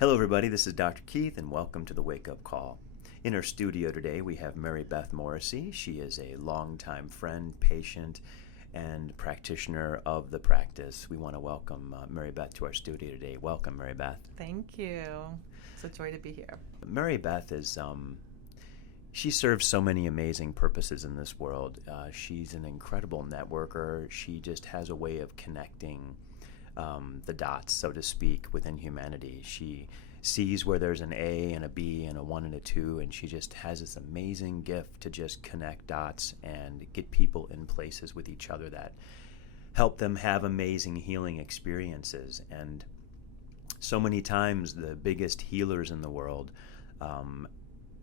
Hello, everybody. This is Dr. Keith, and welcome to the Wakeup Call. In our studio today, we have Maribeth Morrissey. She is a longtime friend, patient, and practitioner of the practice. We want to welcome Maribeth to our studio today. Welcome, Maribeth. Thank you. It's a joy to be here. Maribeth is, she serves so many amazing purposes in this world. She's an incredible networker. She just has a way of connecting the dots, so to speak, within humanity. She sees where there's an A and a B and a 1 and a 2, and she just has this amazing gift to just connect dots and get people in places with each other that help them have amazing healing experiences. And so many times the biggest healers in the world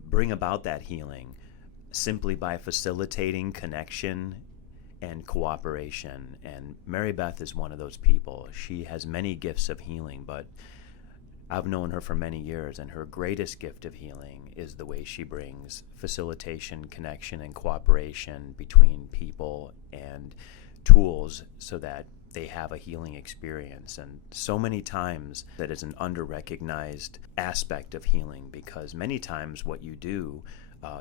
bring about that healing simply by facilitating connection and cooperation. And Maribeth is one of those people. She has many gifts of healing, but I've known her for many years, and her greatest gift of healing is the way she brings facilitation, connection, and cooperation between people and tools so that they have a healing experience. And so many times that is an under-recognized aspect of healing, because many times what you do,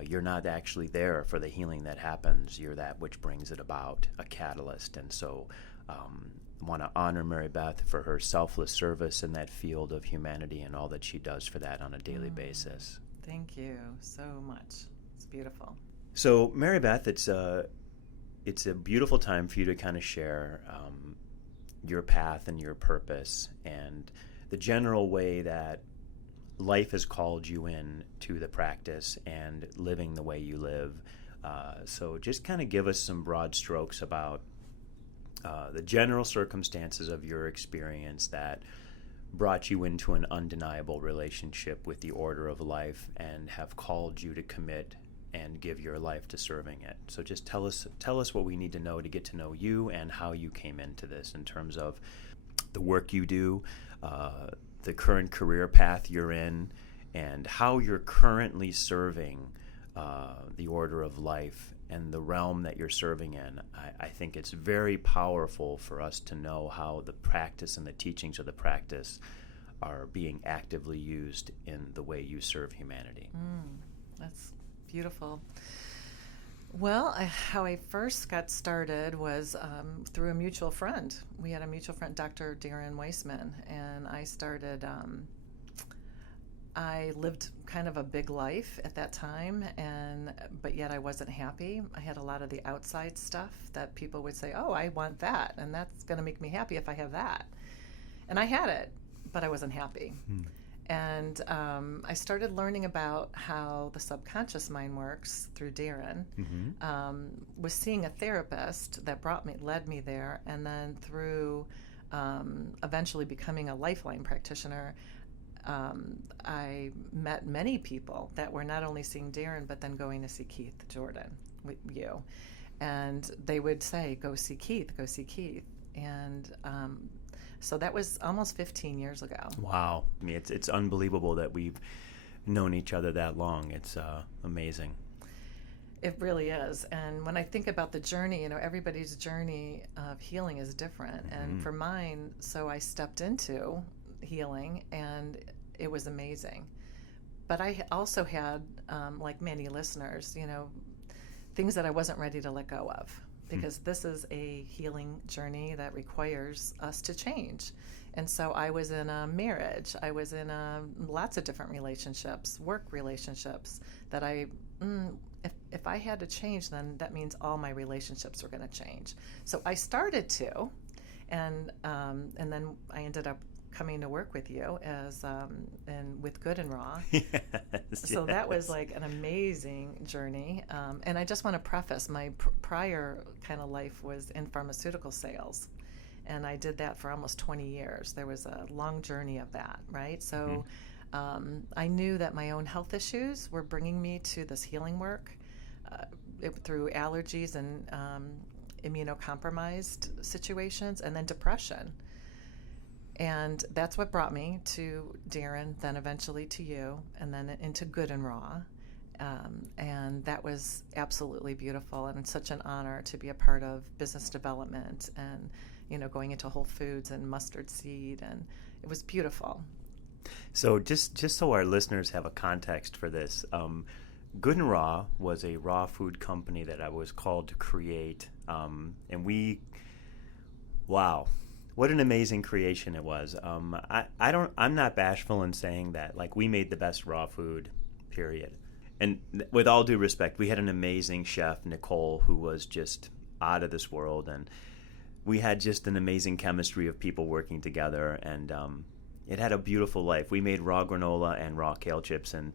you're not actually there for the healing that happens. You're that which brings it about, a catalyst. And so I want to honor Maribeth for her selfless service in that field of humanity and all that she does for that on a daily basis. Thank you so much. It's beautiful. So Maribeth, it's a beautiful time for you to kind of share your path and your purpose and the general way that life has called you in to the practice and living the way you live. So just kind of give us some broad strokes about the general circumstances of your experience that brought you into an undeniable relationship with the order of life and have called you to commit and give your life to serving it. So just tell us what we need to know to get to know you and how you came into this in terms of the work you do, the current career path you're in, and how you're currently serving the order of life and the realm that you're serving in. I think it's very powerful for us to know how the practice and the teachings of the practice are being actively used in the way you serve humanity. That's beautiful. Well, how I first got started was through a mutual friend. We had a mutual friend, Dr. Darren Weissman, and I started, I lived kind of a big life at that time, but yet I wasn't happy. I had a lot of the outside stuff that people would say, oh, I want that, and that's going to make me happy if I have that. And I had it, but I wasn't happy. And I started learning about how the subconscious mind works through Darren. Was seeing a therapist that led me there, and then through eventually becoming a Lifeline practitioner, I met many people that were not only seeing Darren, but then going to see Keith Jordan with you. And they would say, go see Keith, go see Keith. And so that was almost 15 years ago. Wow. I mean, it's unbelievable that we've known each other that long. It's amazing. It really is. And when I think about the journey, everybody's journey of healing is different. And for mine, so I stepped into healing, and it was amazing. But I also had, like many listeners, things that I wasn't ready to let go of, because this is a healing journey that requires us to change. And so I was in a marriage. I was in lots of different relationships, work relationships, that if I had to change, then that means all my relationships were going to change. So I started to, and then I ended up coming to work with you and with Good and Raw. So that was like an amazing journey. And I just want to preface, my prior kind of life was in pharmaceutical sales. And I did that for almost 20 years. There was a long journey of that, right? So I knew that my own health issues were bringing me to this healing work through allergies and immunocompromised situations, and then depression. And that's what brought me to Darren, then eventually to you, and then into Good and Raw. And that was absolutely beautiful, and it's such an honor to be a part of business development and, going into Whole Foods and mustard seed, and it was beautiful. So just so our listeners have a context for this, Good and Raw was a raw food company that I was called to create, and wow, what an amazing creation it was. I'm not bashful in saying that, like, we made the best raw food, period. And with all due respect, we had an amazing chef, Nicole, who was just out of this world, and we had just an amazing chemistry of people working together, and it had a beautiful life. We made raw granola and raw kale chips, and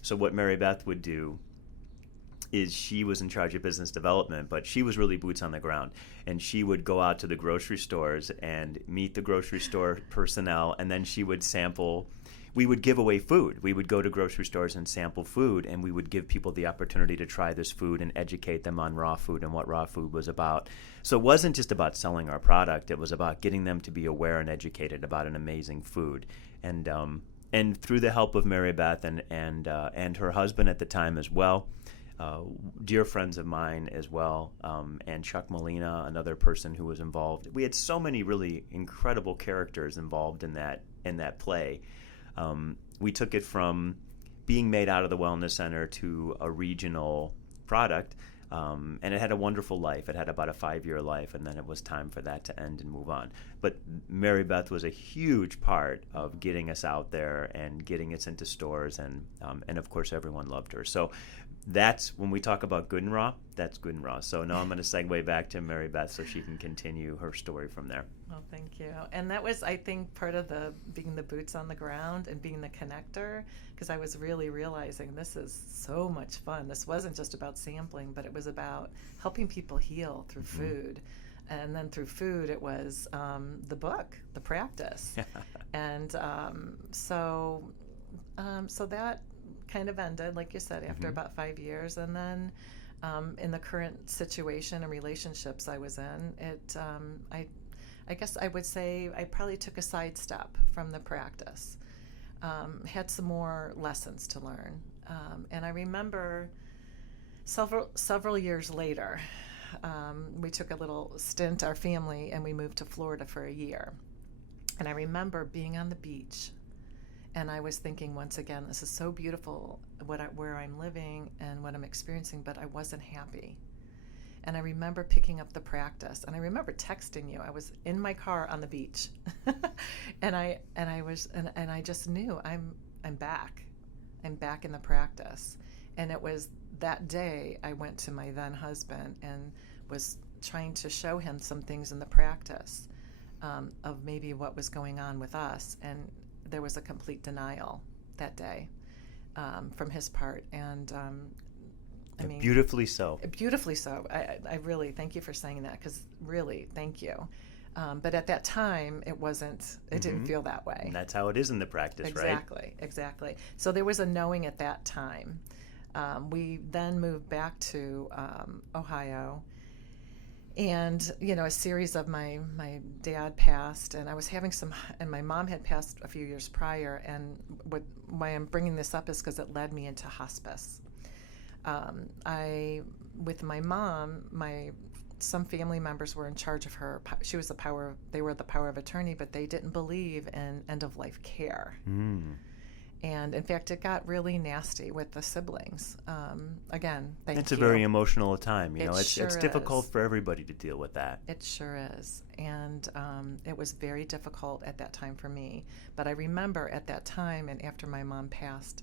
so what Maribeth would do is she was in charge of business development, but she was really boots on the ground, and she would go out to the grocery stores and meet the grocery store personnel, and then she would sample. We would give away food. We would go to grocery stores and sample food, and we would give people the opportunity to try this food and educate them on raw food and what raw food was about. So it wasn't just about selling our product. It was about getting them to be aware and educated about an amazing food. And through the help of Maribeth and her husband at the time as well, dear friends of mine as well, and Chuck Molina, another person who was involved. We had so many really incredible characters involved in that play. We took it from being made out of the wellness center to a regional product, and it had a wonderful life. It had about a 5-year life, and then it was time for that to end and move on. But Maribeth was a huge part of getting us out there and getting us into stores, and of course everyone loved her. So that's when we talk about Good and Raw. That's Good and Raw. So now I'm going to segue back to Maribeth so she can continue her story from there. Well, thank you. And that was, I think, part of being the boots on the ground and being the connector, because I was really realizing this is so much fun. This wasn't just about sampling, but it was about helping people heal through food. And then through food, it was the book, the practice. And so that kind of ended, like you said, after about 5 years. And then in the current situation and relationships I was in, I guess I would say I probably took a sidestep from the practice, had some more lessons to learn. And I remember several years later, we took a little stint, our family, and we moved to Florida for a year. And I remember being on the beach, and I was thinking, once again, this is so beautiful, where I'm living and what I'm experiencing, but I wasn't happy. And I remember picking up the practice, and I remember texting you. I was in my car on the beach, and I just knew I'm back. I'm back in the practice. And it was that day I went to my then husband and was trying to show him some things in the practice of maybe what was going on with us, and there was a complete denial that day from his part, and I mean, beautifully so. Beautifully so. I really thank you for saying that, because really, thank you. But at that time, it wasn't. It didn't feel that way. And that's how it is in the practice, right? Exactly. So there was a knowing at that time. We then moved back to Ohio, and a series of my dad passed, and I was having and my mom had passed a few years prior. And why I'm bringing this up is because it led me into hospice. With my mom, some family members were in charge of her. They were the power of attorney, but they didn't believe in end-of-life care. And in fact, it got really nasty with the siblings. Again, thank you. It's a very emotional time. It's difficult for everybody to deal with that. It sure is. And it was very difficult at that time for me. But I remember at that time, and after my mom passed,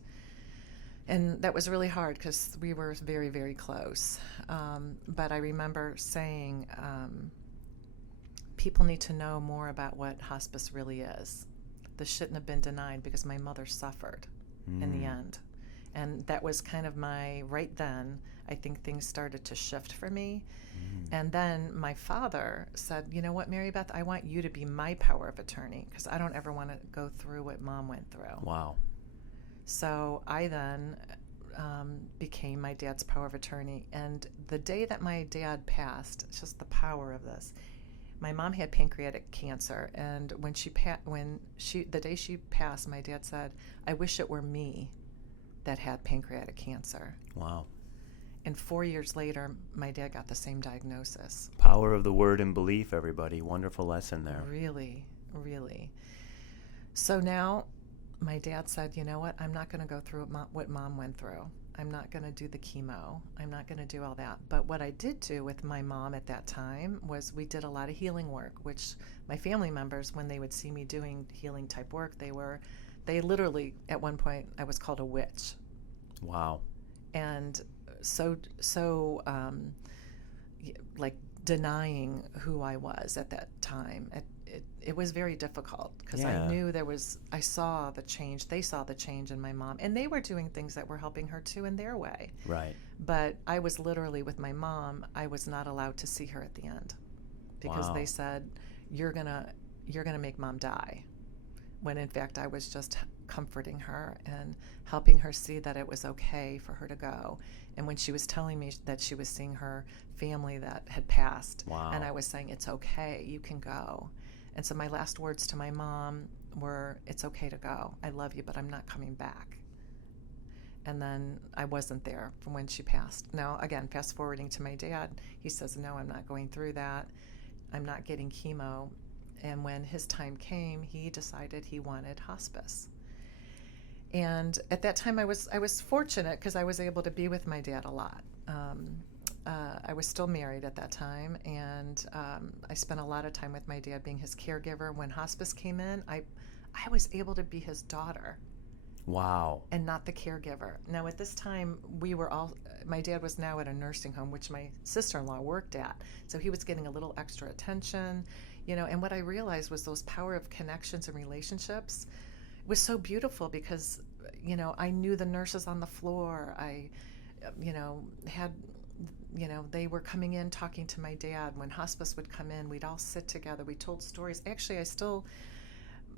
and that was really hard because we were very, very close. But I remember saying, people need to know more about what hospice really is. This shouldn't have been denied, because my mother suffered in the end. And that was kind of right then, I think things started to shift for me. And then my father said, you know what, Maribeth, I want you to be my power of attorney, because I don't ever want to go through what Mom went through. Wow. So I then became my dad's power of attorney. And the day that my dad passed, it's just the power of this. My mom had pancreatic cancer, and the day she passed, my dad said, "I wish it were me that had pancreatic cancer." Wow. And 4 years later, my dad got the same diagnosis. Power of the word and belief, everybody. Wonderful lesson there. Really, really. So now my dad said, you know what, I'm not going to go through what mom went through. I'm not going to do the chemo. I'm not going to do all that. But what I did do with my mom at that time was we did a lot of healing work, which my family members, when they would see me doing healing type work, they literally, at one point, I was called a witch. Wow. And so like denying who I was at that time. It was very difficult because I knew I saw the change. They saw the change in my mom, and they were doing things that were helping her too in their way. Right. But I was literally with my mom, I was not allowed to see her at the end because they said, you're gonna make mom die. When in fact I was just comforting her and helping her see that it was okay for her to go. And when she was telling me that she was seeing her family that had passed, and I was saying, it's okay, you can go. And so my last words to my mom were, it's okay to go. I love you, but I'm not coming back. And then I wasn't there from when she passed. Now, again, fast forwarding to my dad, he says, no, I'm not going through that. I'm not getting chemo. And when his time came, he decided he wanted hospice. And at that time, I was fortunate because I was able to be with my dad a lot. I was still married at that time, and I spent a lot of time with my dad being his caregiver. When hospice came in, I was able to be his daughter. Wow. And not the caregiver. Now, at this time, my dad was now at a nursing home, which my sister-in-law worked at. So he was getting a little extra attention, and what I realized was those power of connections and relationships was so beautiful because, I knew the nurses on the floor. I, had, they were coming in talking to my dad. When hospice would come in, we'd all sit together. We told stories. Actually, I still,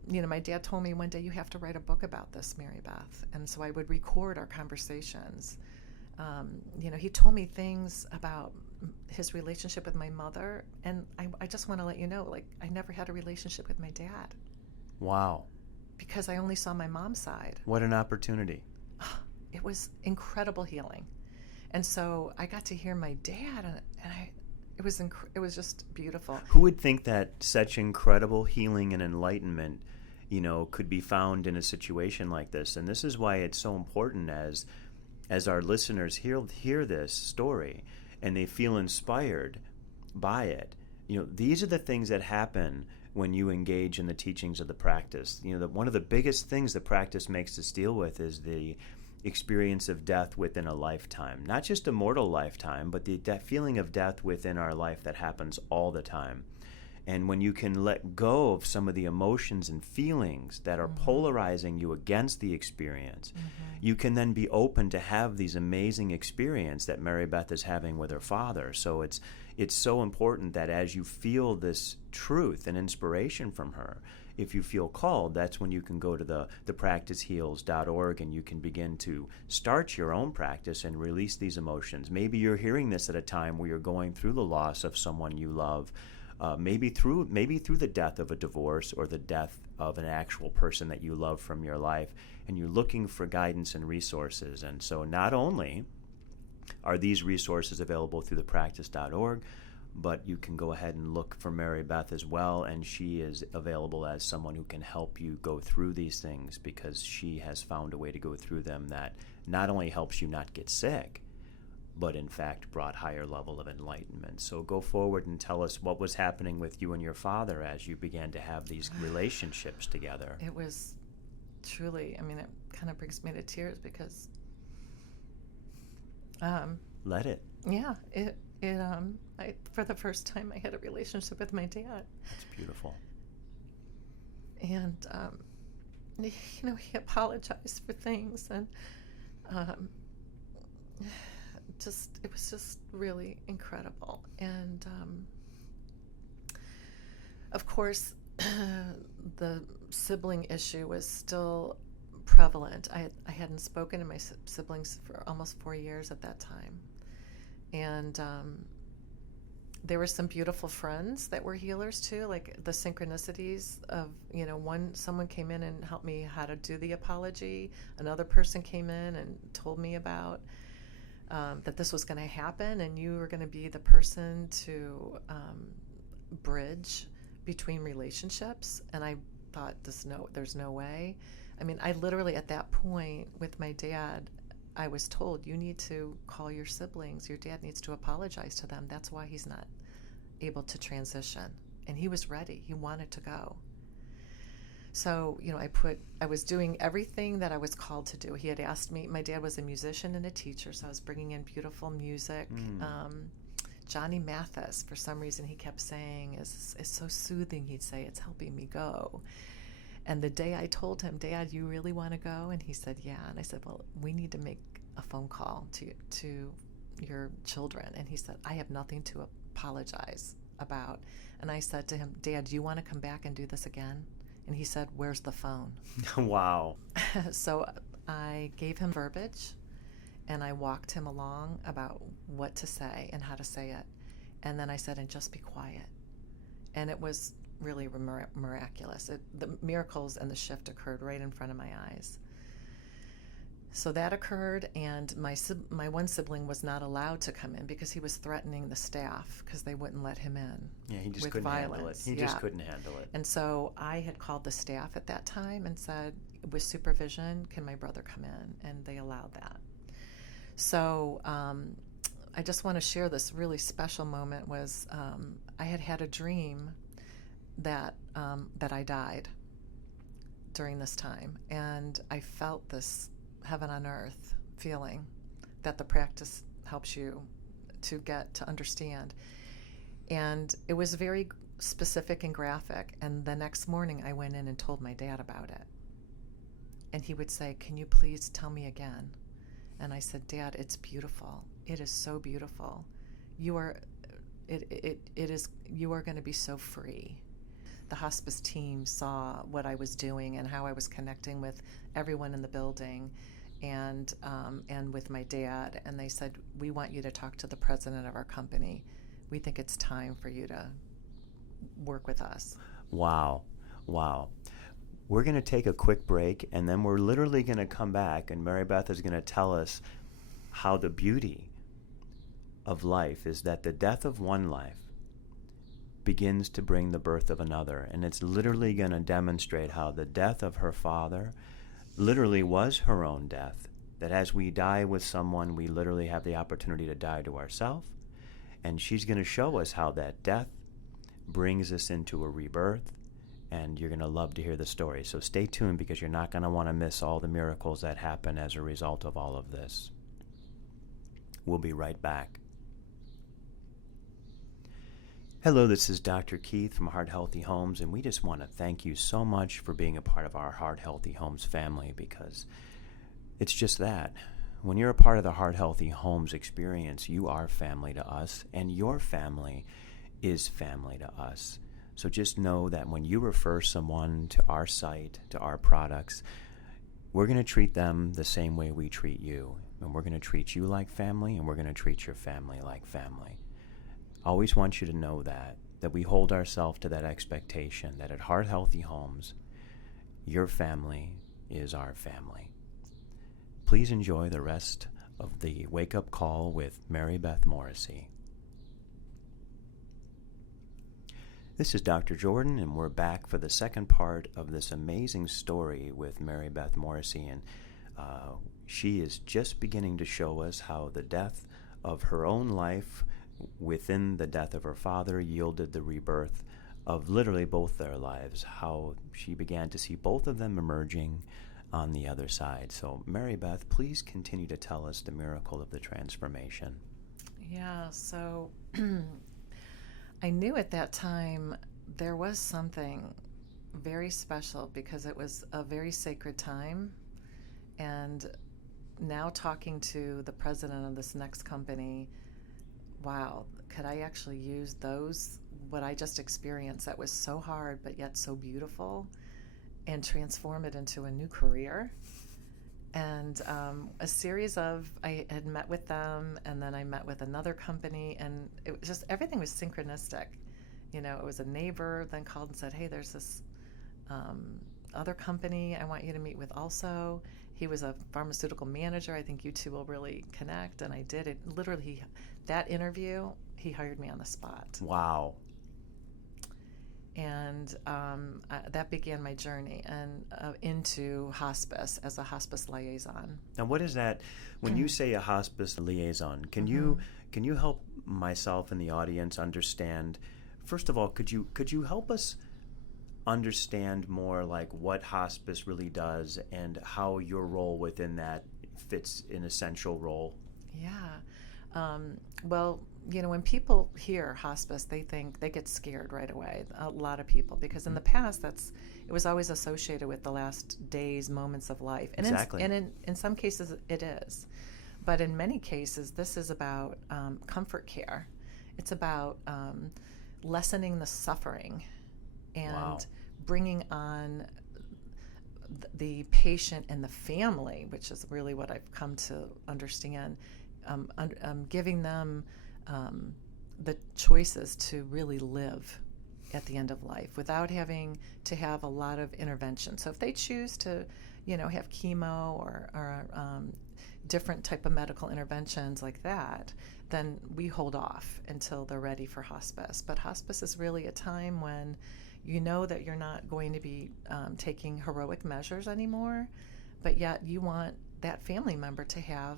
my dad told me one day, you have to write a book about this, Maribeth. And so I would record our conversations. He told me things about his relationship with my mother. And I just want to let you know, I never had a relationship with my dad. Wow. Because I only saw my mom's side. What an opportunity. It was incredible healing. And so I got to hear my dad, and it was just beautiful. Who would think that such incredible healing and enlightenment, could be found in a situation like this? And this is why it's so important as our listeners hear this story and they feel inspired by it. These are the things that happen when you engage in the teachings of the practice. One of the biggest things the practice makes us deal with is the experience of death within a lifetime. Not just a mortal lifetime, but that feeling of death within our life that happens all the time. And when you can let go of some of the emotions and feelings that are polarizing you against the experience, you can then be open to have these amazing experiences that Maribeth is having with her father. So it's so important that as you feel this truth and inspiration from her, if you feel called, that's when you can go to the practiceheals.org and you can begin to start your own practice and release these emotions. Maybe you're hearing this at a time where you're going through the loss of someone you love, maybe through the death of a divorce or the death of an actual person that you love from your life, and you're looking for guidance and resources. And so not only are these resources available through thepractice.org, but you can go ahead and look for Maribeth as well, and she is available as someone who can help you go through these things, because she has found a way to go through them that not only helps you not get sick, but in fact brought higher level of enlightenment. So go forward and tell us what was happening with you and your father as you began to have these relationships together. It was truly, it kind of brings me to tears because let it. Yeah, for the first time I had a relationship with my dad. It's beautiful. And he apologized for things, and it was just really incredible. And of course, the sibling issue was still prevalent. I hadn't spoken to my siblings for almost 4 years at that time. And there were some beautiful friends that were healers too, like the synchronicities of, someone came in and helped me how to do the apology. Another person came in and told me about that this was going to happen, and you were going to be the person to bridge between relationships. And I thought, there's no way. I mean, I literally at that point with my dad, I was told, you need to call your siblings. Your dad needs to apologize to them. That's why he's not able to transition. And he was ready. He wanted to go. So, I was doing everything that I was called to do. He had asked me, my dad was a musician and a teacher, so I was bringing in beautiful music. Johnny Mathis, for some reason, he kept saying, is so soothing. He'd say, it's helping me go. And the day I told him, Dad, you really want to go? And he said, yeah. And I said, well, we need to make a phone call to your children. And he said, I have nothing to apologize about. And I said to him, Dad, do you want to come back and do this again? And he said, where's the phone? Wow. So I gave him verbiage, and I walked him along about what to say and how to say it. And then I said, and just be quiet. And it was really miraculous. The miracles and the shift occurred right in front of my eyes. So that occurred, and my one sibling was not allowed to come in because he was threatening the staff because they wouldn't let him in. Yeah, he just with couldn't violence. handle it. He just couldn't handle it. And so I had called the staff at that time and said, with supervision, can my brother come in? And they allowed that. So I just want to share this really special moment was I had a dream that I died during this time, and I felt this heaven on earth feeling that the practice helps you to get to understand. And it was very specific and graphic. And the next morning I went in and told my dad about it. And he would say, can you please tell me again? And I said, Dad, it's beautiful. It is so beautiful. You are going to be so free. The hospice team saw what I was doing and how I was connecting with everyone in the building and with my dad. And they said, we want you to talk to the president of our company. We think it's time for you to work with us. Wow. We're going to take a quick break, and then we're literally going to come back, and Maribeth is going to tell us how the beauty of life is that the death of one life begins to bring the birth of another. And it's literally going to demonstrate how the death of her father literally was her own death, that as we die with someone, we literally have the opportunity to die to ourselves. And she's going to show us how that death brings us into a rebirth, and you're going to love to hear the story. So stay tuned, because you're not going to want to miss all the miracles that happen as a result of all of this. We'll be right back. Hello, this is Dr. Keith from Heart Healthy Homes, and we just want to thank you so much for being a part of our Heart Healthy Homes family, because it's just that. When you're a part of the Heart Healthy Homes experience, you are family to us, and your family is family to us. So just know that when you refer someone to our site, to our products, we're going to treat them the same way we treat you. And we're going to treat you like family, and we're going to treat your family like family. I always want you to know that we hold ourselves to that expectation, that at Heart Healthy Homes, your family is our family. Please enjoy the rest of the Wake-Up Call with Maribeth Morrissey. This is Dr. Jordan, and we're back for the second part of this amazing story with Maribeth Morrissey. And she is just beginning to show us how the death of her own life within the death of her father yielded the rebirth of literally both their lives, how she began to see both of them emerging on the other side. So Maribeth, please continue to tell us the miracle of the transformation. Yeah, so I knew at that time there was something very special, because it was a very sacred time. And now talking to the president of this next company, wow, could I actually use what I just experienced that was so hard but yet so beautiful, and transform it into a new career? And a series of, I had met with them, and then I met with another company, and it was just, everything was synchronistic. It was a neighbor then called and said, hey, there's this other company I want you to meet with also. He was a pharmaceutical manager. I think you two will really connect. And I did it. Literally, that interview, he hired me on the spot. Wow. And that began my journey and into hospice as a hospice liaison. Now, what is that? When you say a hospice liaison, can you help myself and the audience understand? First of all, could you help us understand more like what hospice really does and how your role within that fits an essential role? Yeah. Well, when people hear hospice, they get scared right away. A lot of people, because in the past, it was always associated with the last days, moments of life. And Exactly. In some cases, it is. But in many cases, this is about comfort care. It's about lessening the suffering and Wow. bringing on the patient and the family, which is really what I've come to understand, giving them the choices to really live at the end of life without having to have a lot of intervention. So if they choose to, have chemo or different type of medical interventions like that, then we hold off until they're ready for hospice. But hospice is really a time when you know that you're not going to be taking heroic measures anymore, but yet you want that family member to have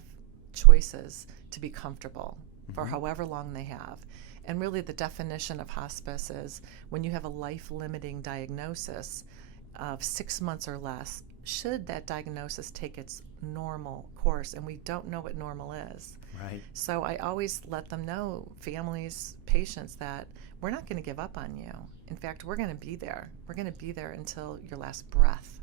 choices to be comfortable for however long they have. And really the definition of hospice is when you have a life-limiting diagnosis of 6 months or less, should that diagnosis take its normal course, and we don't know what normal is. Right. So I always let them know, families, patients, that we're not going to give up on you. In fact, we're going to be there. We're going to be there until your last breath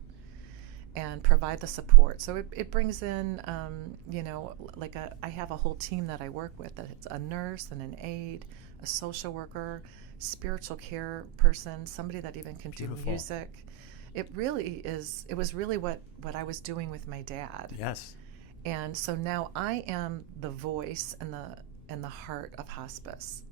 and provide the support. So it brings in, I have a whole team that I work with. It's a nurse and an aide, a social worker, spiritual care person, somebody that even can Beautiful. do music. It was really what I was doing with my dad. Yes. And so now I am the voice and the heart of hospice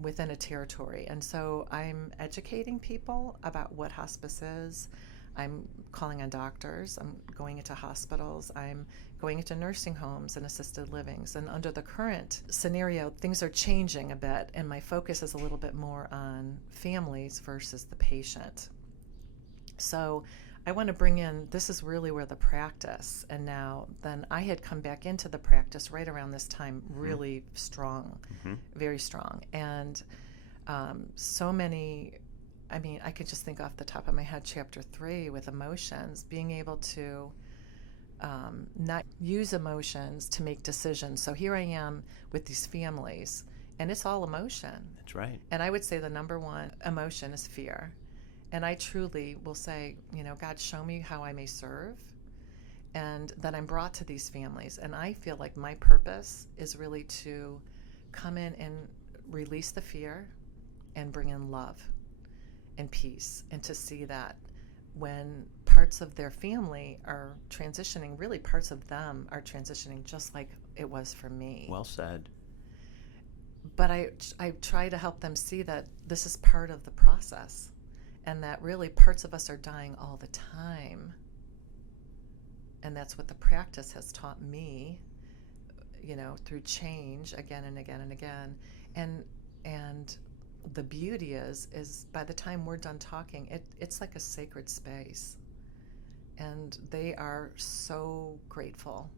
within a territory. And so I'm educating people about what hospice is. I'm calling on doctors. I'm going into hospitals. I'm going into nursing homes and assisted livings. And under the current scenario, things are changing a bit, and my focus is a little bit more on families versus the patient. So I want to bring in, this is really where the practice, and now then I had come back into the practice right around this time, really strong, very strong. And so many, I could just think off the top of my head, chapter 3 with emotions, being able to not use emotions to make decisions. So here I am with these families, and it's all emotion. That's right. And I would say the number one emotion is fear. And I truly will say, God, show me how I may serve. And that I'm brought to these families. And I feel like my purpose is really to come in and release the fear and bring in love and peace. And to see that when parts of their family are transitioning, really parts of them are transitioning just like it was for me. Well said. But I try to help them see that this is part of the process. And that really parts of us are dying all the time. And that's what the practice has taught me, through change again and again and again. And the beauty is by the time we're done talking, it's like a sacred space. And they are so grateful.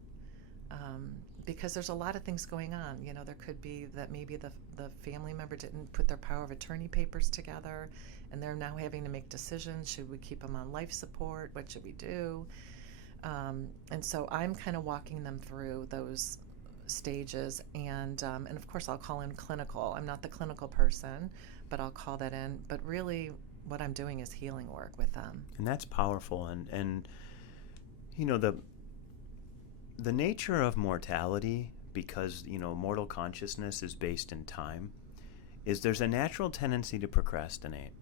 Because there's a lot of things going on. There could be that maybe the family member didn't put their power of attorney papers together, and they're now having to make decisions. Should we keep them on life support? What should we do? And so I'm kind of walking them through those stages, and of course I'll call in clinical. I'm not the clinical person, but I'll call that in. But really, what I'm doing is healing work with them. And that's powerful. And the nature of mortality, because mortal consciousness is based in time, is there's a natural tendency to procrastinate,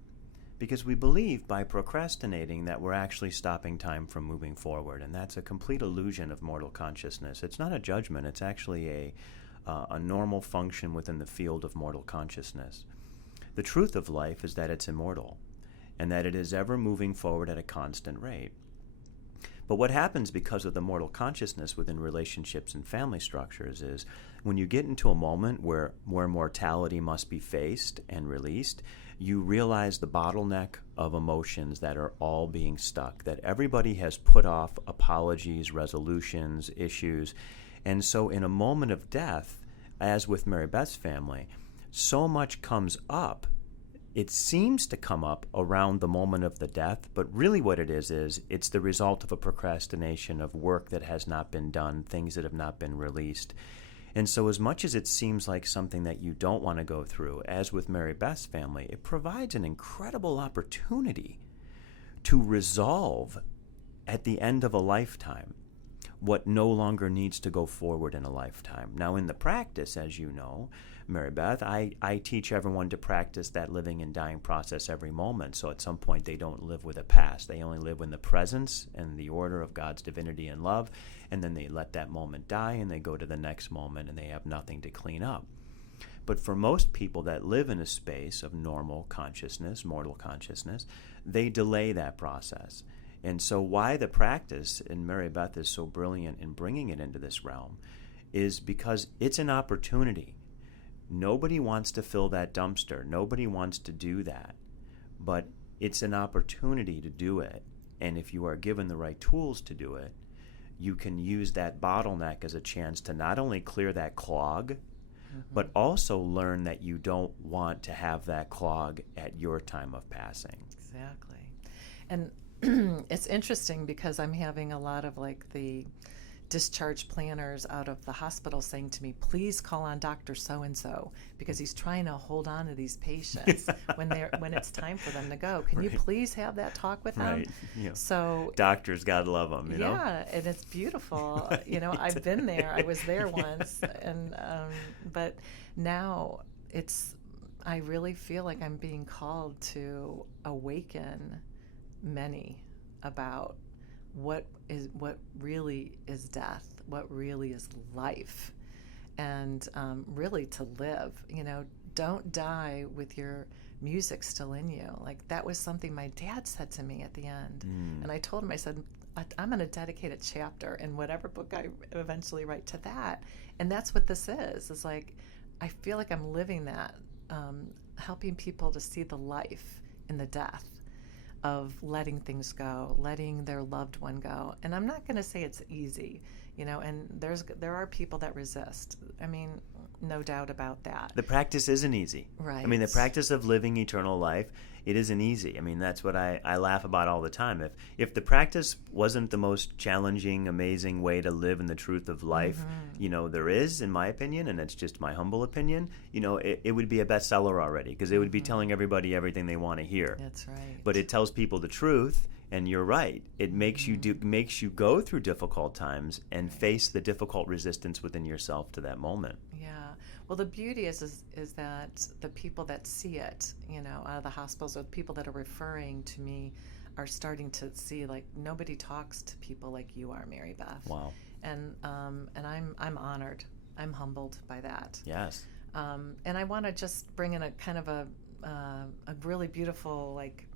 because we believe by procrastinating that we're actually stopping time from moving forward, and that's a complete illusion of mortal consciousness. It's not a judgment. It's actually a normal function within the field of mortal consciousness. The truth of life is that it's immortal, and that it is ever moving forward at a constant rate. But what happens because of the mortal consciousness within relationships and family structures is when you get into a moment where mortality must be faced and released, you realize the bottleneck of emotions that are all being stuck, that everybody has put off apologies, resolutions, issues. And so in a moment of death, as with Maribeth's family, so much comes up. It seems to come up around the moment of the death, but really what it is it's the result of a procrastination of work that has not been done, things that have not been released. And so as much as it seems like something that you don't want to go through, as with Maribeth's family, it provides an incredible opportunity to resolve at the end of a lifetime what no longer needs to go forward in a lifetime. Now, in the practice, as you know, Maribeth, I teach everyone to practice that living and dying process every moment. So at some point, they don't live with a past. They only live in the presence and the order of God's divinity and love. And then they let that moment die and they go to the next moment and they have nothing to clean up. But for most people that live in a space of normal consciousness, mortal consciousness, they delay that process. And so why the practice, and Maribeth is so brilliant in bringing it into this realm, is because it's an opportunity. Nobody wants to fill that dumpster. Nobody wants to do that. But it's an opportunity to do it. And if you are given the right tools to do it, you can use that bottleneck as a chance to not only clear that clog, but also learn that you don't want to have that clog at your time of passing. Exactly. And it's interesting because I'm having a lot of like the discharge planners out of the hospital saying to me, please call on Dr. So-and-so because he's trying to hold on to these patients when it's time for them to go. Can you please have that talk with them? Right. You know, so doctors, God love them, you know? Yeah, and it's beautiful. You know, I've been there. I was there once. And but now I really feel like I'm being called to awaken many about what really is death, what really is life, and really to live. You know, don't die with your music still in you. Like that was something my dad said to me at the end, and I told him, I said, I'm going to dedicate a chapter in whatever book I eventually write to that, and that's what this is. It's like I feel like I'm living that, helping people to see the life in the death of letting things go, letting their loved one go. And I'm not going to say it's easy, you know, and there are people that resist. I mean, no doubt about that. The practice isn't easy. Right. I mean, the practice of living eternal life, it isn't easy. I mean, that's what I laugh about all the time. If the practice wasn't the most challenging, amazing way to live in the truth of life, you know, there is, in my opinion, and it's just my humble opinion, you know, it would be a bestseller already because it would be telling everybody everything they want to hear. That's right. But it tells people the truth, and you're right. It makes you go through difficult times and face the difficult resistance within yourself to that moment. Yeah. Well, the beauty is that the people that see it, you know, out of the hospitals, or the people that are referring to me, are starting to see like nobody talks to people like you are, Maribeth. Wow. And I'm honored. I'm humbled by that. Yes. And I want to just bring in a kind of a really beautiful like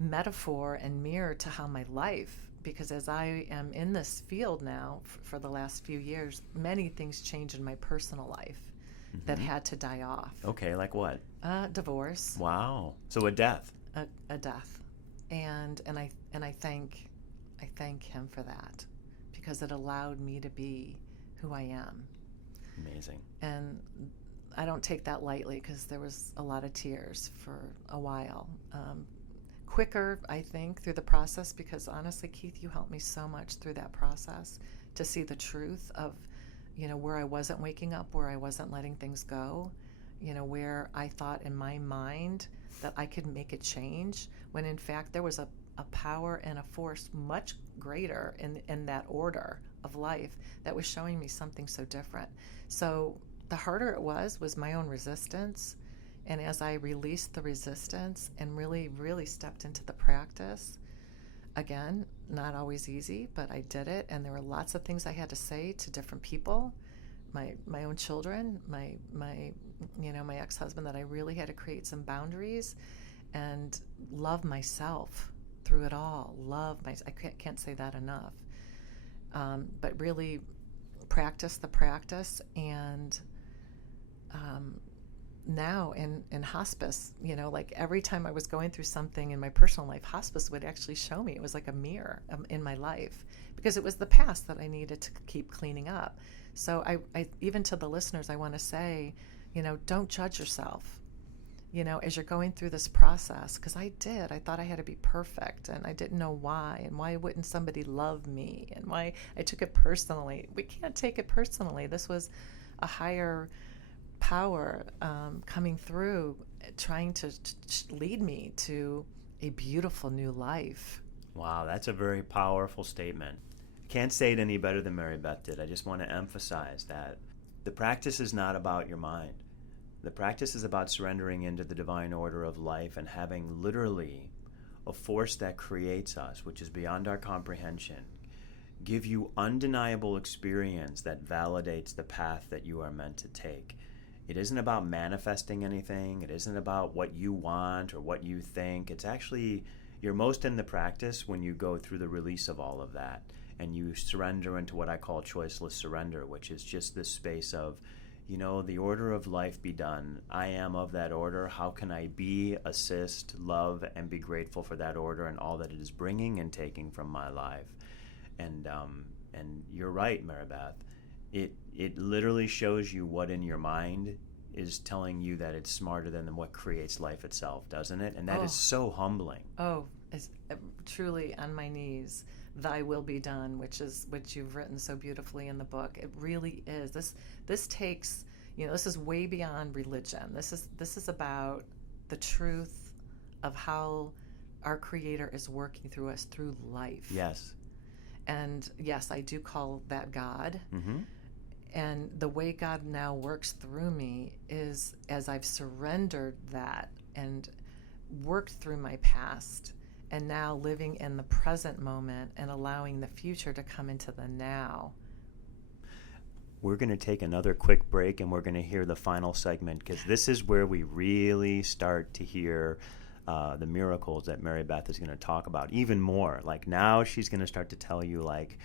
metaphor and mirror to how my life. Because as I am in this field now for the last few years, many things changed in my personal life that had to die off. Okay, like what? Divorce. Wow. So a death. A death, and I thank him for that because it allowed me to be who I am. Amazing. And I don't take that lightly because there was a lot of tears for a while. Quicker, I think, through the process because honestly, Keith, you helped me so much through that process to see the truth of, you know, where I wasn't waking up, where I wasn't letting things go, you know, where I thought in my mind that I could make a change when in fact there was a power and a force much greater in that order of life that was showing me something so different. So the harder it was my own resistance. And as I released the resistance and really, really stepped into the practice, again, not always easy, but I did it. And there were lots of things I had to say to different people, my own children, my ex-husband, that I really had to create some boundaries and love myself through it all. Love myself. I can't say that enough. But really practice the practice. And now in hospice, like every time I was going through something in my personal life, hospice would actually show me. It was like a mirror in my life, because it was the past that I needed to keep cleaning up. So I even to the listeners, I want to say, don't judge yourself, as you're going through this process, because I thought I had to be perfect, and I didn't know why, and why wouldn't somebody love me, and why I took it personally. We can't take it personally. This was a higher power coming through, trying to lead me to a beautiful new life. Wow, that's a very powerful statement. Can't say it any better than Maribeth did. I just want to emphasize that the practice is not about your mind. The practice is about surrendering into the divine order of life and having literally a force that creates us, which is beyond our comprehension, give you undeniable experience that validates the path that you are meant to take. It isn't about manifesting anything. It isn't about what you want or what you think. It's actually, you're most in the practice when you go through the release of all of that and you surrender into what I call choiceless surrender, which is just this space of, the order of life be done. I am of that order. How can I be, assist, love, and be grateful for that order and all that it is bringing and taking from my life? And you're right, Maribeth. It literally shows you what in your mind is telling you that it's smarter than what creates life itself, doesn't it? And that is so humbling. Oh, it's truly on my knees. Thy will be done, which you've written so beautifully in the book. It really is. This takes, this is way beyond religion. This is about the truth of how our Creator is working through us through life. Yes. And yes, I do call that God. Mm-hmm. And the way God now works through me is as I've surrendered that and worked through my past, and now living in the present moment and allowing the future to come into the now. We're going to take another quick break, and we're going to hear the final segment, because this is where we really start to hear the miracles that Maribeth is going to talk about even more. Like now she's going to start to tell you, like,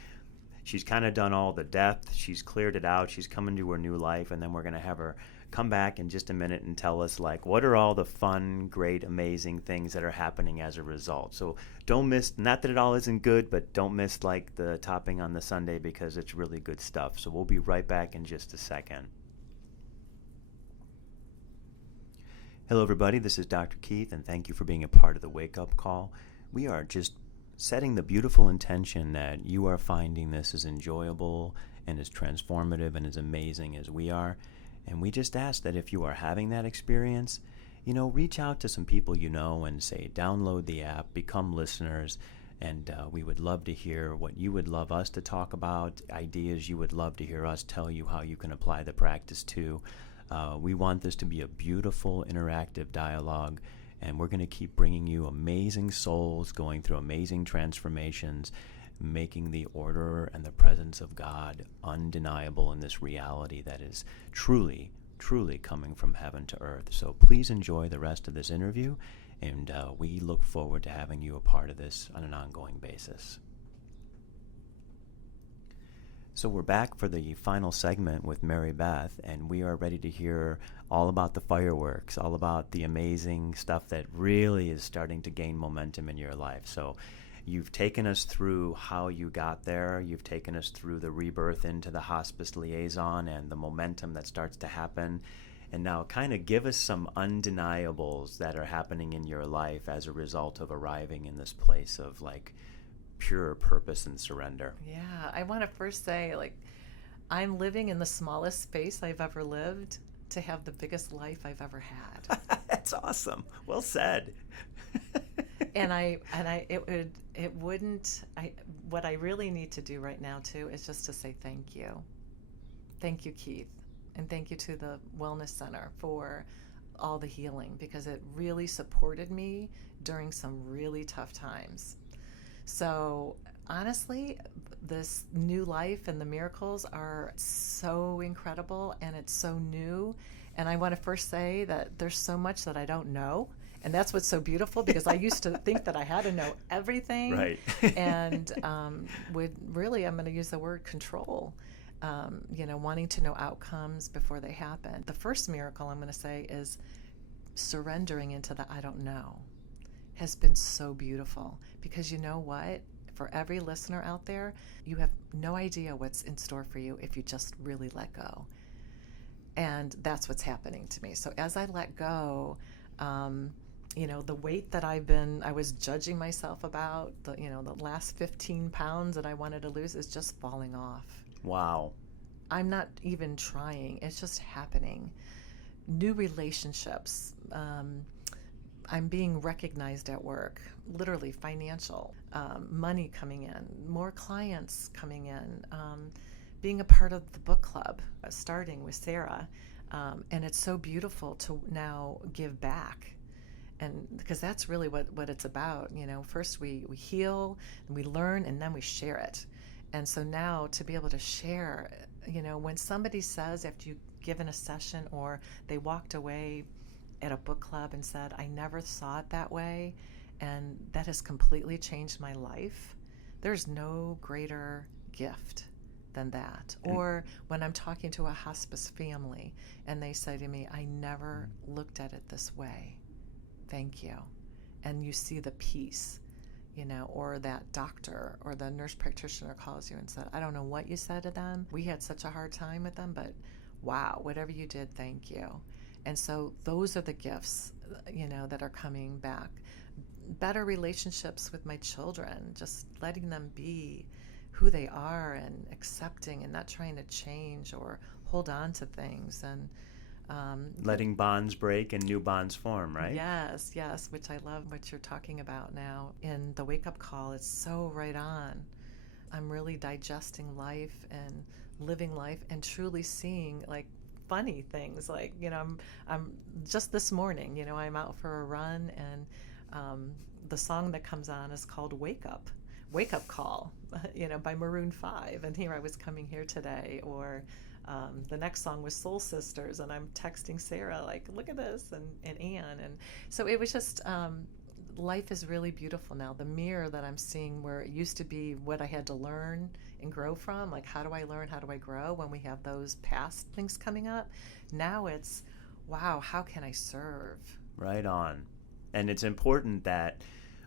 she's kind of done all the depth, she's cleared it out, she's coming to her new life, and then we're going to have her come back in just a minute and tell us, like, what are all the fun, great, amazing things that are happening as a result. So don't miss, not that it all isn't good, but don't miss, like, the topping on the sundae, because it's really good stuff. So we'll be right back in just a second. Hello, everybody. This is Dr. Keith, and thank you for being a part of the Wakeup Call. We are just setting the beautiful intention that you are finding this as enjoyable and as transformative and as amazing as we are. And we just ask that if you are having that experience, reach out to some people and say, download the app, become listeners, and we would love to hear what you would love us to talk about, ideas you would love to hear us tell you how you can apply the practice to. We want this to be a beautiful, interactive dialogue, and we're going to keep bringing you amazing souls going through amazing transformations, making the order and the presence of God undeniable in this reality that is truly, truly coming from heaven to earth. So please enjoy the rest of this interview, and we look forward to having you a part of this on an ongoing basis. So we're back for the final segment with Maribeth, and we are ready to hear all about the fireworks, all about the amazing stuff that really is starting to gain momentum in your life. So you've taken us through how you got there. You've taken us through the rebirth into the Hospice Liaison and the momentum that starts to happen. And now kind of give us some undeniables that are happening in your life as a result of arriving in this place of, like, pure purpose and surrender. Yeah, I want to first say, I'm living in the smallest space I've ever lived to have the biggest life I've ever had. That's awesome. Well said. What I really need to do right now too is just to say thank you. Thank you, Keith. And thank you to the Wellness Center for all the healing, because it really supported me during some really tough times. So honestly, this new life and the miracles are so incredible, and it's so new. And I want to first say that there's so much that I don't know, And that's what's so beautiful, because I used to think that I had to know everything. Right. And would really, I'm going to use the word control, wanting to know outcomes before they happen. The first miracle I'm going to say is surrendering into the I don't know has been so beautiful, because you know what? For every listener out there, you have no idea what's in store for you if you just really let go. And that's what's happening to me. So as I let go, the weight that I was judging myself about, the last 15 pounds that I wanted to lose is just falling off. Wow. I'm not even trying. It's just happening. New relationships. I'm being recognized at work, literally financial, money coming in, more clients coming in, being a part of the book club, starting with Sarah. And it's so beautiful to now give back. And because that's really what it's about. First we heal, and we learn, and then we share it. And so now to be able to share, when somebody says after you've given a session or they walked away at a book club and said, I never saw it that way, and that has completely changed my life, there's no greater gift than that. Or when I'm talking to a hospice family and they say to me, I never looked at it this way, thank you. And you see the peace, or that doctor or the nurse practitioner calls you and said, I don't know what you said to them. We had such a hard time with them, but wow, whatever you did, thank you. And so those are the gifts, that are coming back. Better relationships with my children, just letting them be who they are and accepting and not trying to change or hold on to things. And letting bonds break and new bonds form, right? Yes, which I love what you're talking about now. In the Wakeup Call, it's so right on. I'm really digesting life and living life and truly seeing funny things. I'm just this morning, I'm out for a run, and the song that comes on is called Wakeup Call, by Maroon 5. And here I was coming here today, or the next song was Soul Sisters, and I'm texting Sarah, look at this, and Anne. And so it was just, life is really beautiful now. The mirror that I'm seeing, where it used to be what I had to learn and grow from, how do I learn, how do I grow when we have those past things coming up? Now it's, wow, how can I serve? Right on. And it's important that,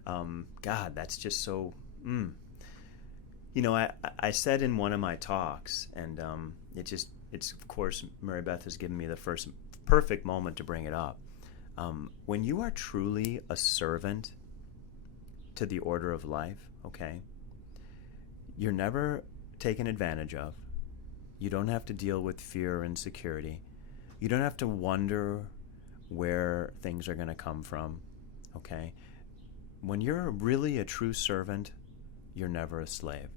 God, that's just so, I said in one of my talks, and it's of course, Maribeth has given me the first perfect moment to bring it up. When you are truly a servant to the order of life, okay, you're never taken advantage of. You don't have to deal with fear or insecurity. You don't have to wonder where things are going to come from, okay? When you're really a true servant, you're never a slave.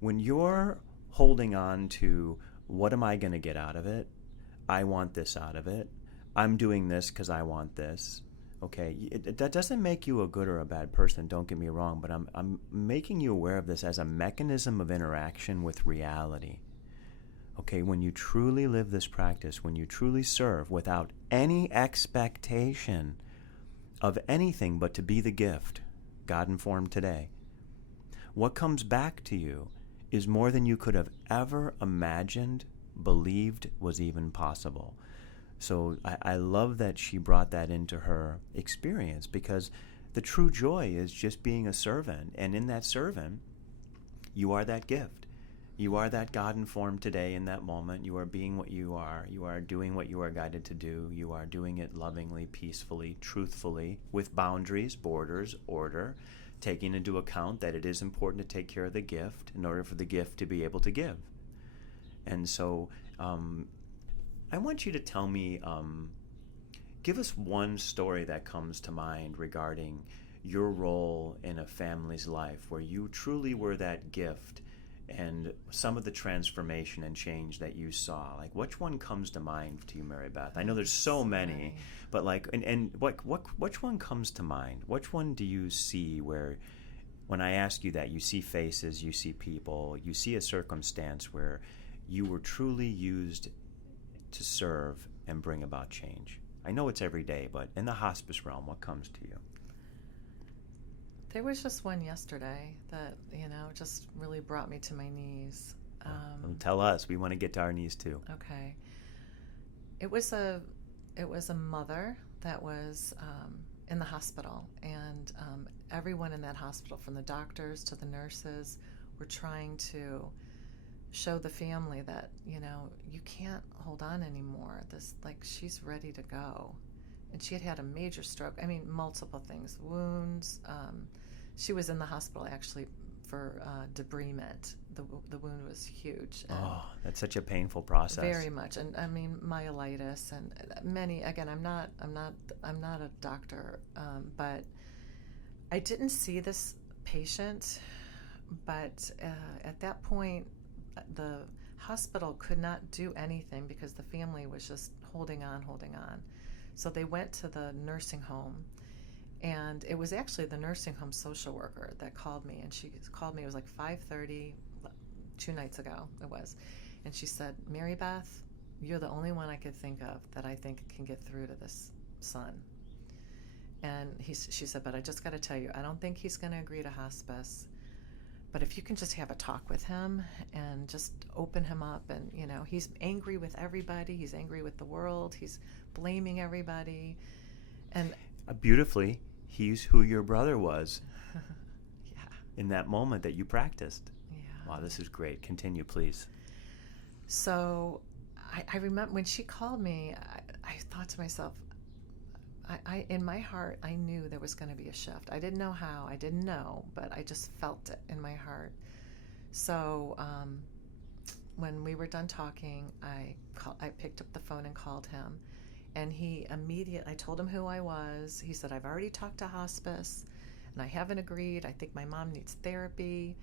When you're holding on to, what am I going to get out of it? I want this out of it. I'm doing this because I want this. Okay, that doesn't make you a good or a bad person, don't get me wrong, but I'm making you aware of this as a mechanism of interaction with reality. Okay, when you truly live this practice, when you truly serve without any expectation of anything but to be the gift, God-informed today, what comes back to you is more than you could have ever imagined, believed was even possible. So I love that she brought that into her experience, because the true joy is just being a servant. And in that servant, you are that gift. You are that God-informed today in that moment. You are being what you are. You are doing what you are guided to do. You are doing it lovingly, peacefully, truthfully, with boundaries, borders, order, taking into account that it is important to take care of the gift in order for the gift to be able to give. And so I want you to tell me, give us one story that comes to mind regarding your role in a family's life where you truly were that gift, and some of the transformation and change that you saw. Which one comes to mind to you, Maribeth? I know there's so many, but which one comes to mind? Which one do you see where, when I ask you that, you see faces, you see people, you see a circumstance where you were truly used to serve and bring about change? I know it's every day, but in the hospice realm, what comes to you? There was just one yesterday that, just really brought me to my knees. Tell us. We want to get to our knees too. Okay. It was a mother that was in the hospital, and everyone in that hospital, from the doctors to the nurses, were trying to show the family that, you can't hold on anymore. She's ready to go. And she had had a major stroke. I mean, multiple things, wounds. She was in the hospital actually for debridement. The wound was huge. That's such a painful process. Very much. And I mean, myelitis and many, again, I'm not a doctor, but I didn't see this patient, but at that point, the hospital could not do anything because the family was just holding on. So they went to the nursing home, and it was actually the nursing home social worker that called me, and she called me, it was like 5:30, 2 nights ago it was, and she said, "Maribeth, you're the only one I could think of that I think can get through to this son." And she said, "But I just got to tell you, I don't think he's going to agree to hospice. But if you can just have a talk with him and just open him up, and, he's angry with everybody. He's angry with the world. He's blaming everybody." And beautifully, he's who your brother was. Yeah. In that moment that you practiced. Yeah. Wow, this is great. Continue, please. So I remember when she called me, I thought to myself, I in my heart, I knew there was going to be a shift. I didn't know how. I didn't know, but I just felt it in my heart. So when we were done talking, I picked up the phone and called him. And I told him who I was. He said, "I've already talked to hospice, and I haven't agreed. I think my mom needs therapy."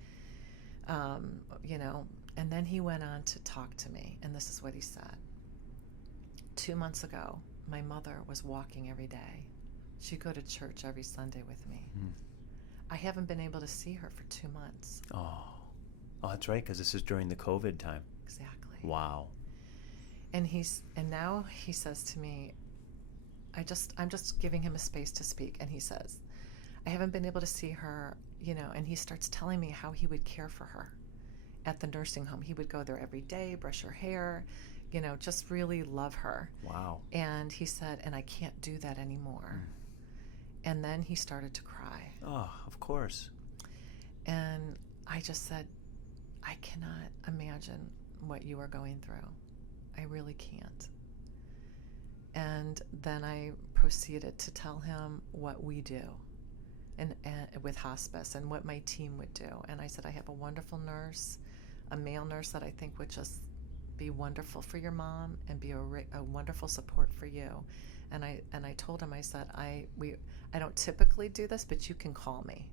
And then he went on to talk to me, and this is what he said. 2 months ago, my mother was walking every day. She'd go to church every Sunday with me. I haven't been able to see her for 2 months. Oh, that's right, because this is during the COVID time. Exactly. Wow. And now he says to me, I'm just giving him a space to speak, and he says, "I haven't been able to see her," and he starts telling me how he would care for her at the nursing home. He would go there every day, brush her hair, just really love her. Wow. And he said, "And I can't do that anymore." And then he started to cry. Oh, of course. And I just said, "I cannot imagine what you are going through. I really can't." And then I proceeded to tell him what we do and with hospice and what my team would do. And I said, "I have a wonderful nurse, a male nurse that I think would just be wonderful for your mom and be a wonderful support for you." And I told him, I said, I don't typically do this, but you can call me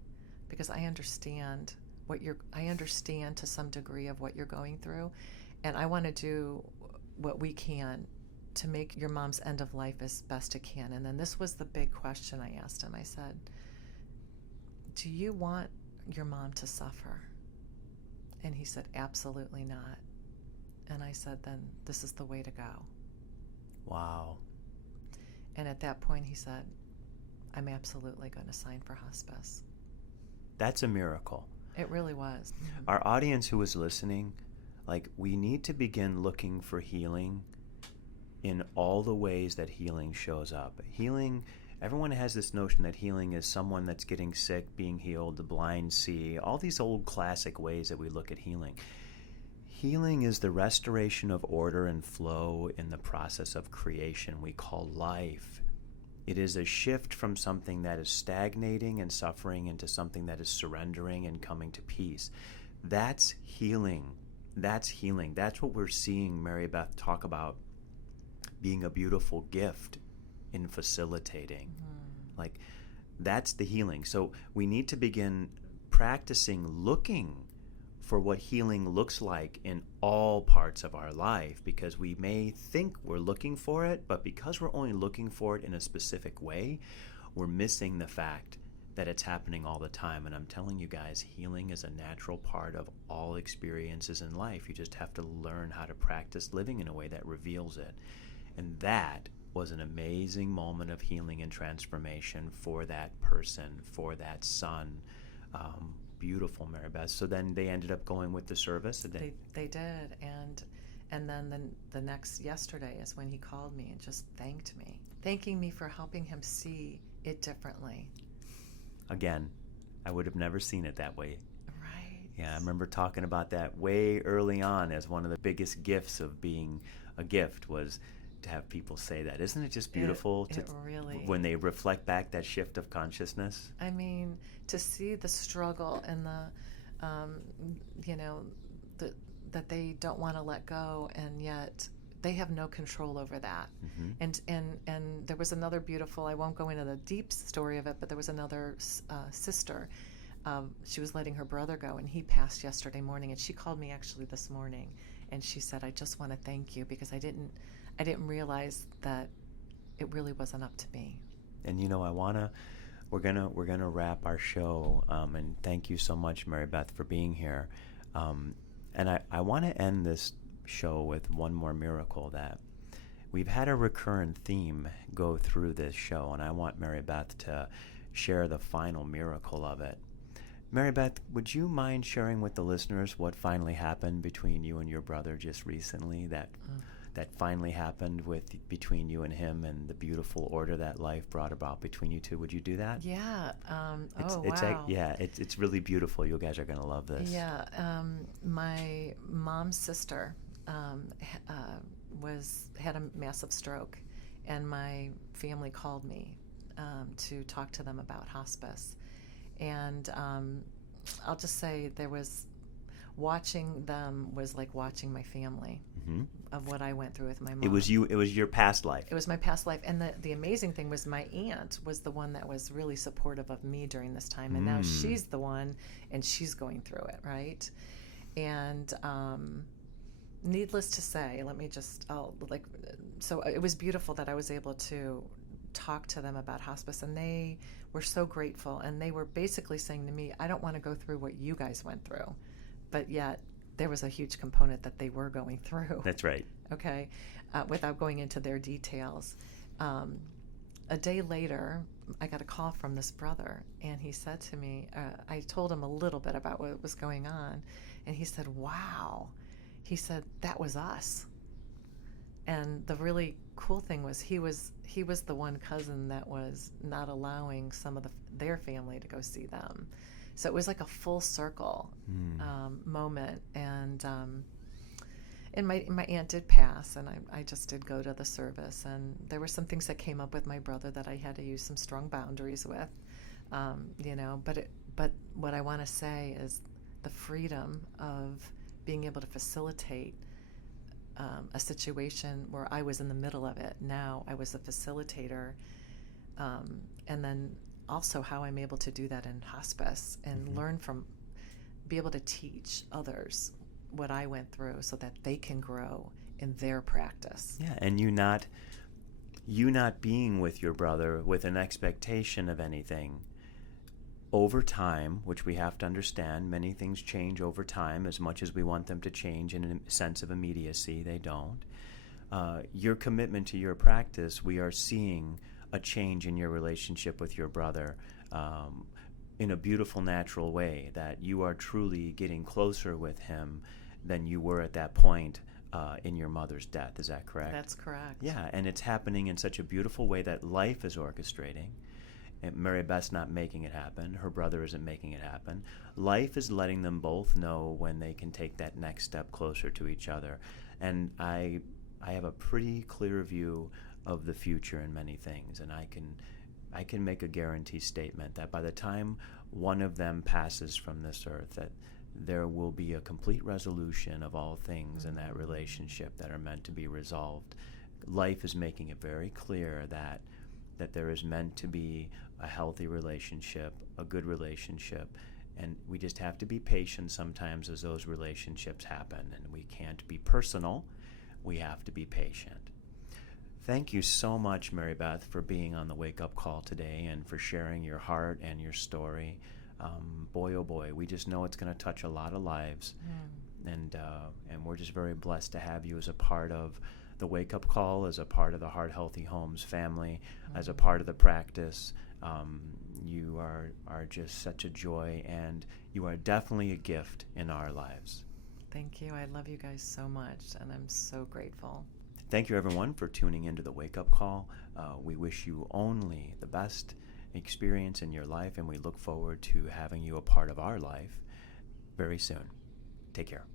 because I understand to some degree of what you're going through, and I want to do what we can to make your mom's end of life as best it can. And then this was the big question I asked him. I said, "Do you want your mom to suffer?" And he said, "Absolutely not." And I said, "Then this is the way to go." Wow. And at that point he said, "I'm absolutely going to sign for hospice." That's a miracle. It really was. Our audience who is listening, we need to begin looking for healing in all the ways that healing shows up. Healing, everyone has this notion that healing is someone that's getting sick, being healed, the blind see, all these old classic ways that we look at healing. Healing is the restoration of order and flow in the process of creation we call life. It is a shift from something that is stagnating and suffering into something that is surrendering and coming to peace. That's healing. That's healing. That's what we're seeing Maribeth talk about being a beautiful gift in facilitating. That's the healing. So we need to begin practicing looking for what healing looks like in all parts of our life, because we may think we're looking for it, but because we're only looking for it in a specific way, we're missing the fact that it's happening all the time. And I'm telling you guys, healing is a natural part of all experiences in life. You just have to learn how to practice living in a way that reveals it. And that was an amazing moment of healing and transformation for that person, for that son. Beautiful, Maribeth. So then they ended up going with the service? They did, and then the next yesterday is when he called me and just thanked me, thanking me for helping him see it differently. Again, I would have never seen it that way. Right. Yeah, I remember talking about that way early on as one of the biggest gifts of being a gift was to have people say that. Isn't it just beautiful it really, when they reflect back that shift of consciousness? I mean, to see the struggle and that they don't want to let go, and yet they have no control over that. Mm-hmm. And there was another beautiful, I won't go into the deep story of it, but there was another sister. She was letting her brother go, and he passed yesterday morning, and she called me actually this morning, and she said, I just want to thank you because I didn't realize that it really wasn't up to me. And we're gonna wrap our show, and thank you so much, Maribeth, for being here. And I want to end this show with one more miracle that we've had a recurrent theme go through this show, and I want Maribeth to share the final miracle of it. Maribeth, would you mind sharing with the listeners what finally happened between you and your brother just recently, that finally happened between you and him, and the beautiful order that life brought about between you two? Would you do that? Yeah. Wow. It's really beautiful. You guys are going to love this. Yeah. My mom's sister had a massive stroke, and my family called me to talk to them about hospice. And I'll just say watching them was like watching my family. Mm-hmm. Of what I went through with my mom. It was your past life. It was my past life. And the amazing thing was my aunt was the one that was really supportive of me during this time. And now she's the one, and she's going through it, right? And needless to say, so it was beautiful that I was able to talk to them about hospice, and they were so grateful. And they were basically saying to me, I don't want to go through what you guys went through. But yet, there was a huge component that they were going through. That's right. Okay, without going into their details. A day later, I got a call from this brother, and he said to me, I told him a little bit about what was going on, and he said, wow. He said, that was us. And the really cool thing was he was the one cousin that was not allowing some of their family to go see them. So it was like a full circle moment, and my aunt did pass, and I just did go to the service, and there were some things that came up with my brother that I had to use some strong boundaries with, But what I want to say is the freedom of being able to facilitate a situation where I was in the middle of it. Now I was a facilitator, and then also how I'm able to do that in hospice and be able to teach others what I went through so that they can grow in their practice. Yeah, and you not being with your brother with an expectation of anything. Over time, which we have to understand, many things change over time. As much as we want them to change in a sense of immediacy, they don't. Your commitment to your practice, we are seeing a change in your relationship with your brother in a beautiful, natural way, that you are truly getting closer with him than you were at that point in your mother's death. Is that correct? That's correct. Yeah, and it's happening in such a beautiful way that life is orchestrating. And Maribeth's not making it happen. Her brother isn't making it happen. Life is letting them both know when they can take that next step closer to each other. And I have a pretty clear view of the future in many things, and I can make a guarantee statement that by the time one of them passes from this earth, that there will be a complete resolution of all things in that relationship that are meant to be resolved. Life is making it very clear that there is meant to be a healthy relationship, a good relationship, and we just have to be patient sometimes as those relationships happen, and we can't be personal, we have to be patient. Thank you so much, Maribeth, for being on the Wake Up Call today and for sharing your heart and your story. Boy, oh boy, we just know it's going to touch a lot of lives, and we're just very blessed to have you as a part of the Wakeup Call as a part of the Heart Healthy Homes family, as a part of the practice. You are just such a joy, and you are definitely a gift in our lives. Thank you. I love you guys so much, and I'm so grateful. Thank you, everyone, for tuning into the Wakeup Call. We wish you only the best experience in your life, and we look forward to having you a part of our life very soon. Take care.